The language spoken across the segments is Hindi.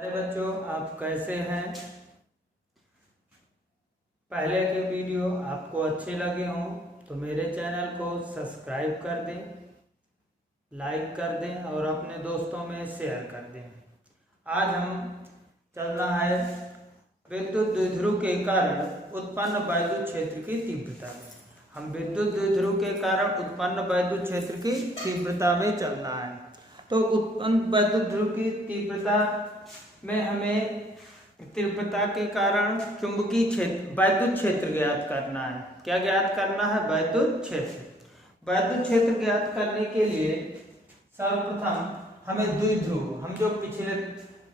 अरे बच्चों, आप कैसे हैं? पहले के वीडियो आपको अच्छे लगे हों तो मेरे चैनल को सब्सक्राइब कर दें, लाइक कर दें और अपने दोस्तों में शेयर कर दें। आज हम चल रहा है विद्युत द्विध्रुव के कारण उत्पन्न वैद्युत क्षेत्र की तीव्रता। हम विद्युत द्विध्रुव के कारण उत्पन्न वैद्युत क्षेत्र की तीव्रता में चल रहा है। तो उत्पन्न वैद्युत ध्रुव की तीव्रता में हमें तीव्रता के कारण चुंबकीय क्षेत्र वैद्युत क्षेत्र ज्ञात करना है। क्या ज्ञात करना है? वैद्युत क्षेत्र। वैद्युत क्षेत्र ज्ञात करने के लिए सर्वप्रथम हमें द्विध्रुव, हम जो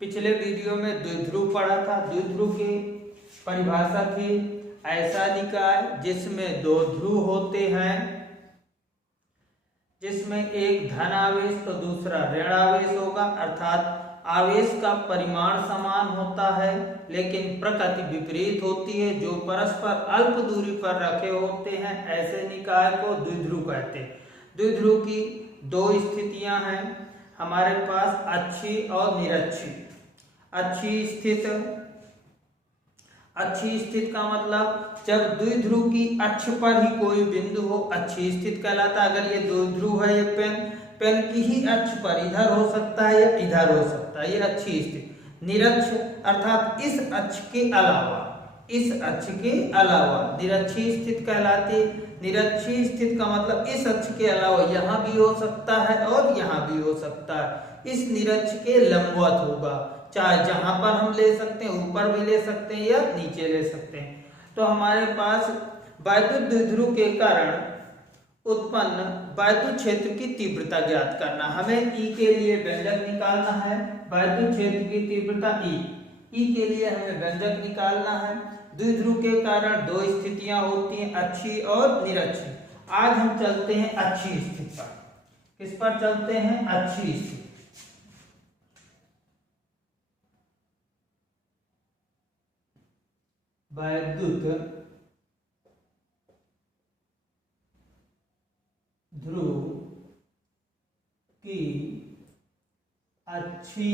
पिछले वीडियो में द्विध्रुव पढ़ा था, द्विध्रुव की परिभाषा थी ऐसा निकाय जिसमें दो ध्रुव होते हैं, जिसमें एक धन आवेश तो दूसरा ऋण आवेश होगा, अर्थात आवेश का परिमाण समान होता है लेकिन प्रकृति विपरीत होती है। जो परस्पर अल्प दूरी पर रखे होते हैं ऐसे निकाय को द्विध्रुव कहते हैं। द्विध्रुव की दो स्थितियां हैं हमारे पास, अच्छी और निरक्षी। अच्छी स्थिति का मतलब जब द्विध्रुव की अक्ष पर ही कोई बिंदु हो, अच्छी स्थिति कहलाता है। अगर ये द्विध्रुव है, ये पेन की ही अक्ष पर इधर हो सकता है या इधर हो सकता है, ये अच्छी स्थिति। निरक्ष अर्थात इस अक्ष के अलावा निरक्षी स्थिति कहलाती। निरक्षी स्थिति का मतलब इस अक्ष के अलावा यहाँ भी हो सकता है और यहाँ भी हो सकता है। इस निरक्ष के लंबवत होगा, चाहे जहां पर हम ले सकते हैं, ऊपर भी ले सकते हैं या नीचे ले सकते हैं। तो हमारे पास वैद्युत द्विध्रुव के कारण उत्पन्न वैद्युत क्षेत्र की तीव्रता ज्ञात करना। हमें ई के लिए व्यंजक निकालना है। वैद्युत क्षेत्र की तीव्रता ई के लिए हमें व्यंजक निकालना है। द्विध्रुव के कारण दो स्थितियां होती हैं, अच्छी और निरक्षी। आज हम चलते हैं अच्छी स्थिति पर। किस पर चलते हैं? अच्छी स्थिति। वैद्युत ध्रुव की अच्छी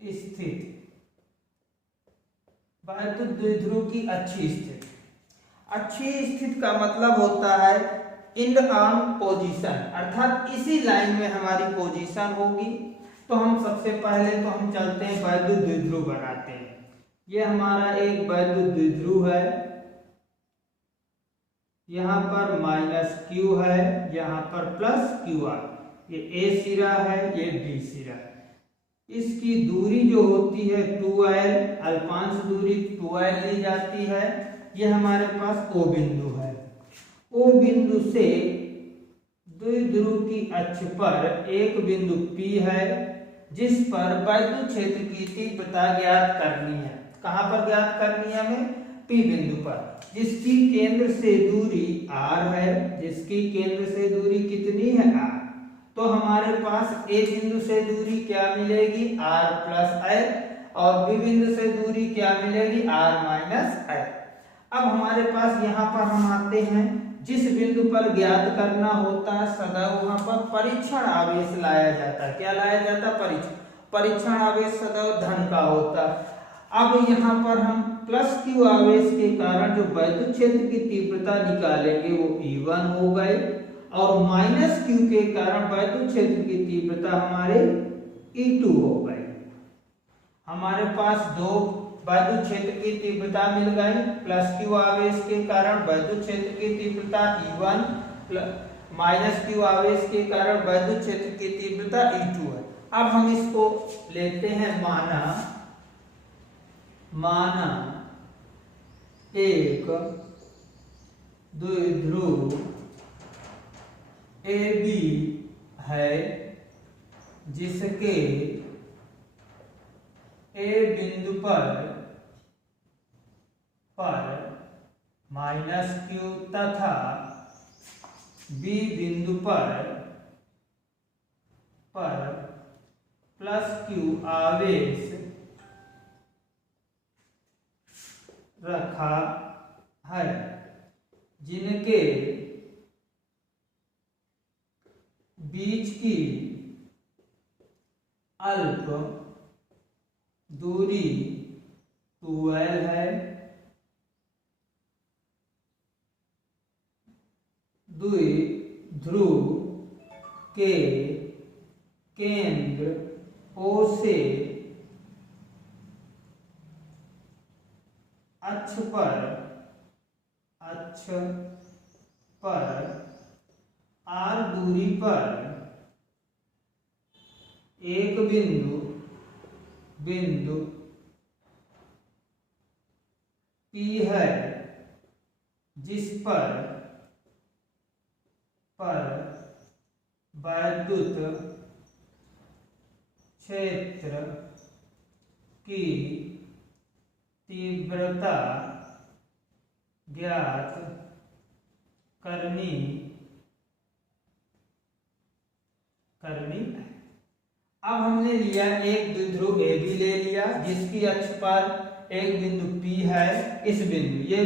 स्थिति। वैद्युत द्विध्रुव की अच्छी स्थिति। अच्छी स्थिति का मतलब होता है इन ऑन पोजीशन, अर्थात इसी लाइन में हमारी पोजीशन होगी। तो हम सबसे पहले तो हम चलते हैं वैद्युत द्विध्रुव बनाते हैं। ये हमारा एक वैद्युत द्विध्रुव है, यहाँ पर माइनस क्यू है, यहाँ पर प्लस क्यू आर। ये ए सिरा है, ये बी सिरा है। इसकी दूरी जो होती है 2l, अल्पांश दूरी 2l ली जाती है। ये हमारे पास ओ बिंदु है। ओ बिंदु से द्विध्रुव की अक्ष पर एक बिंदु P है जिस पर वैद्युत क्षेत्र की तीव्रता ज्ञात करनी है। कहां पर ज्ञात करनी है हमें? P बिंदु पर, जिसकी केंद्र से दूरी r है। जिसकी केंद्र से दूरी कितनी है? r। तो हमारे पास ए बिंदु से दूरी क्या मिलेगी? r प्लस l, और बी बिंदु से दूरी क्या मिलेगी? r minus l। अब हमारे पास यहाँ पर हम आते हैं, जिस बिंदु पर ज्ञात करना होता है सदैव वहां पर परीक्षण आवेश लाया जाता है। क्या लाया जाता है? परीक्षण आवेश सदैव धन का होता है। अब यहाँ पर हम प्लस क्यू आवेश के कारण जो वैद्युत क्षेत्र की तीव्रता निकालेंगे वो E1 हो गए, और माइनस क्यू के कारण वैद्युत क्षेत्र की तीव्रता हमारे E2 हो गई। हमारे पास दो वैद्युत क्षेत्र की तीव्रता मिल गई। प्लस क्यू आवेश के कारण वैद्युत क्षेत्र की तीव्रता E1, माइनस क्यू आवेश के कारण वैद्युत क्षेत्र की तीव्रता E2 है। अब हम इसको लेते हैं माना एक द्विध्रुव AB है जिसके ए बिंदु पर माइनस क्यू तथा बी बिंदु पर प्लस क्यू आवेश रखा है, जिनके बीच की अल्प दूरी 2l है, द्विध्रुव के केंद्र O से अक्ष पर r दूरी पर एक बिंदु P है, जिस पर वैद्युत क्षेत्र की तीव्रता ज्ञात करनी है। अब हमने लिया एक द्विध्रुव AB ले लिया, जिसकी अक्ष पर एक बिंदु P है। ये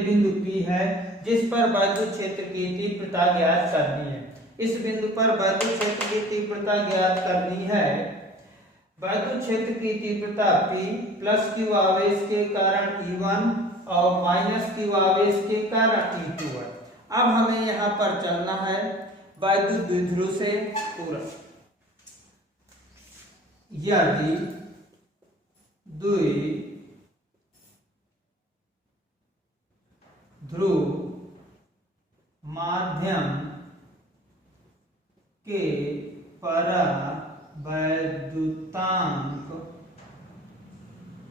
बिंदु P है जिस पर वैद्युत क्षेत्र की तीव्रता ज्ञात करनी है। इस बिंदु पर वैद्युत क्षेत्र की तीव्रता ज्ञात करनी है। वैद्युत क्षेत्र की तीव्रता P प्लस Q आवेश के कारण E1 और माइनस Q आवेश के कारण E2 है। अब हमें यहाँ पर चलना है वैद्युत द्विध्रुव से पूरा। यदि द्विध्रुव माध्यम के परावैद्युतांक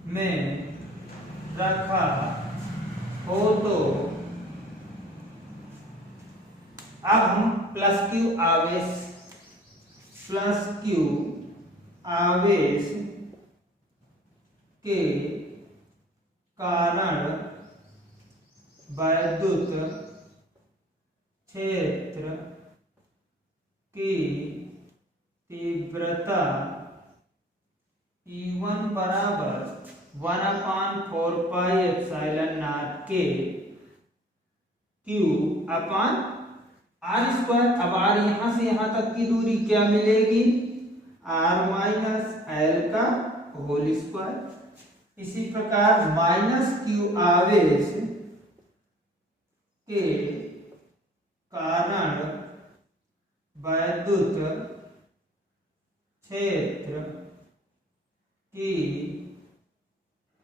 में रखा हो तो अब हम प्लस Q आवेश के कारण वैद्युत क्षेत्र की तीव्रता E1 बराबर 1/4πε0 के Q अपान r²। अब r यहां से यहां तक की दूरी क्या मिलेगी? r माइनस l का होल स्क्वायर। इसी प्रकार माइनस Q आवेश के कारण वैद्युत क्षेत्र की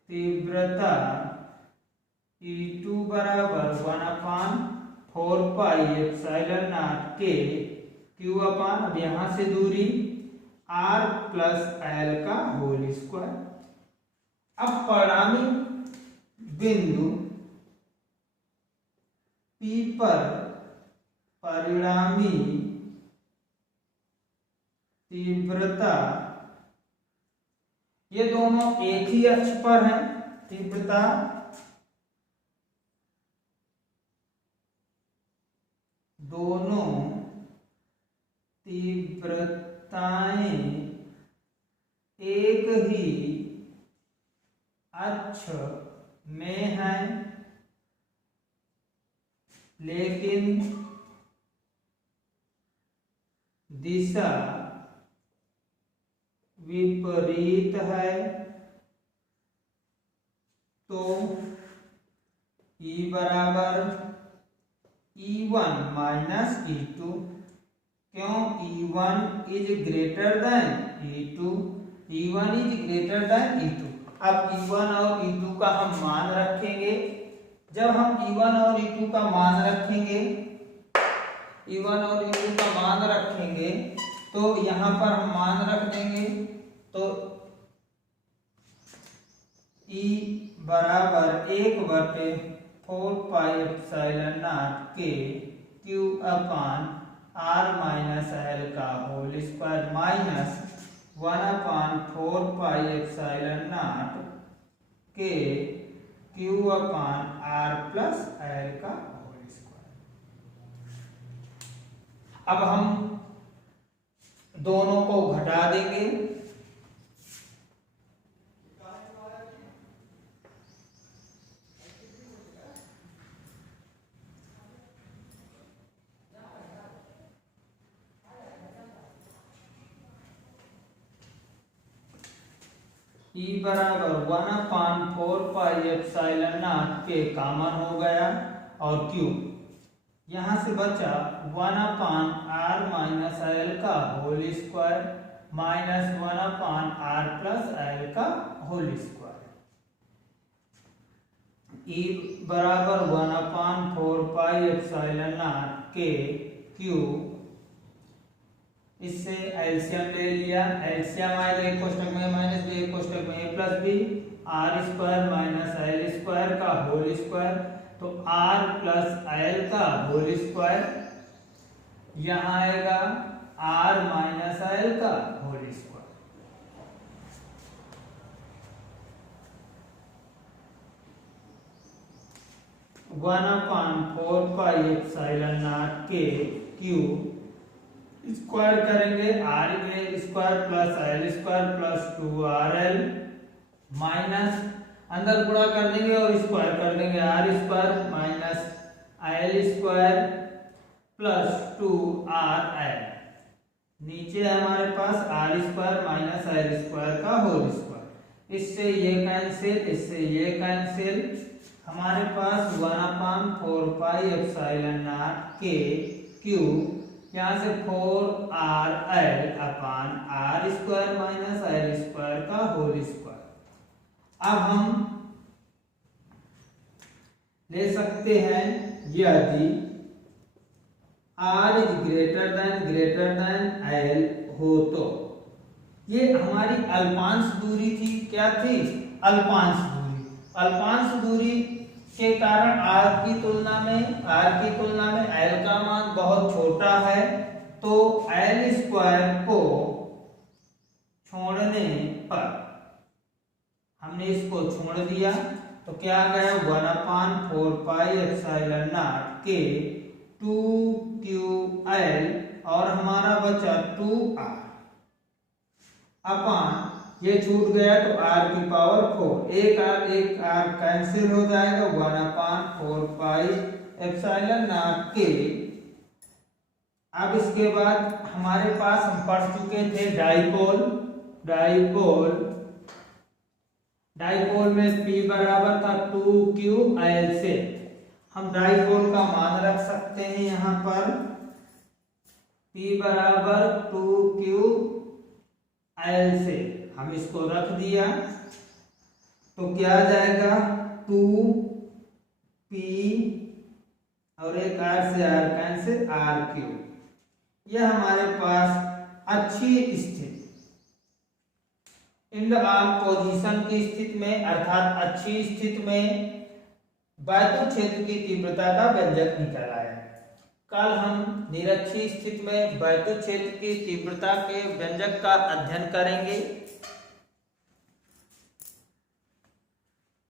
तीव्रता E2 बराबर 1/4πε0 के Q अपान, अब यहां से दूरी r प्लस l का होल स्क्वायर। अब परिणामी बिंदु P पर परिणामी तीव्रता, ये दोनों एक ही अक्ष पर हैं। तीव्रता दोनों तीव्रताएं एक ही अक्ष में हैं, लेकिन दिशा विपरीत है। तो E बराबर E1 माइनस E2, क्यों? E1 is greater than E2, E1 is greater than E2। अब E1 और E2 का हम मान रखेंगे। जब हम E1 और E2 का मान रखेंगे, E1 और E2 का मान रखेंगे तो यहां पर हम मान रख देंगे। तो E बराबर 1/4πε0 के Q अपान r माइनस l का होल स्क्वायर माइनस 1/4πε0 के Q अपान r प्लस l का होल स्क्वायर। अब हम दोनों को घटा देंगे। E बराबर 1/4πε0 के कॉमन हो गया और Q यहाँ से बचा 1/r-l का होल स्क्वायर माइनस 1/r+l का होल स्क्वायर। E बराबर 1/4πε0 के Q, इससे एलसीएम ले लिया, एलसीएम आएगा एक कोष्टक में माइनस बी, एक कोष्टक में a plus B, R square minus L square का होल स्क्वायर, तो आर प्लस एल का होल स्क्वायर, यहाँ आएगा आर माइनस एल का होल स्क्वायर। 1/4πε0 के क्यू स्क्वायर करेंगे, R square plus L square plus 2rl minus अंदर गुणा कर देंगे और स्क्वायर कर देंगे, R square minus L square plus 2rl, नीचे हमारे पास R square minus L square का होल स्क्वायर, इससे ये कैंसिल, इससे ये कैंसिल, हमारे पास 1/4πε0 के क्यू, यहाँ से 4rl/r² माइनस एल स्क्वायर का होल स्क्वायर। अब हम ले सकते हैं यदि r is greater than l हो तो, ये हमारी अल्पांश दूरी थी, क्या थी? अल्पांश दूरी। अल्पांश दूरी के कारण r की तुलना में l का मान बहुत छोटा है, तो l स्क्वायर को छोड़ने पर हमने इसको छोड़ दिया तो क्या आ गया? 1/4πε0 के 2ql और हमारा बचा 2r अपॉन, ये छूट गया तो r की पावर 4, एक r कैंसिल हो जाएगा, 1/4πε0 के। अब इसके बाद हमारे पास हम पढ़ चुके थे डाइपोल में P बराबर था 2ql से, हम डाइपोल का मान रख सकते हैं यहाँ पर, P बराबर 2ql से हम इसको रख दिया तो क्या आ जाएगा? 2p और एक r से r कैंसिल, r3। यह हमारे पास अच्छी स्थिति, इंड आर्म पोजीशन की स्थिति में, अर्थात अच्छी स्थिति में वैद्युत क्षेत्र की तीव्रता का व्यंजक निकल आया। कल हम निरक्षी स्थिति में वैद्युत क्षेत्र की तीव्रता के व्यंजक का अध्ययन करेंगे।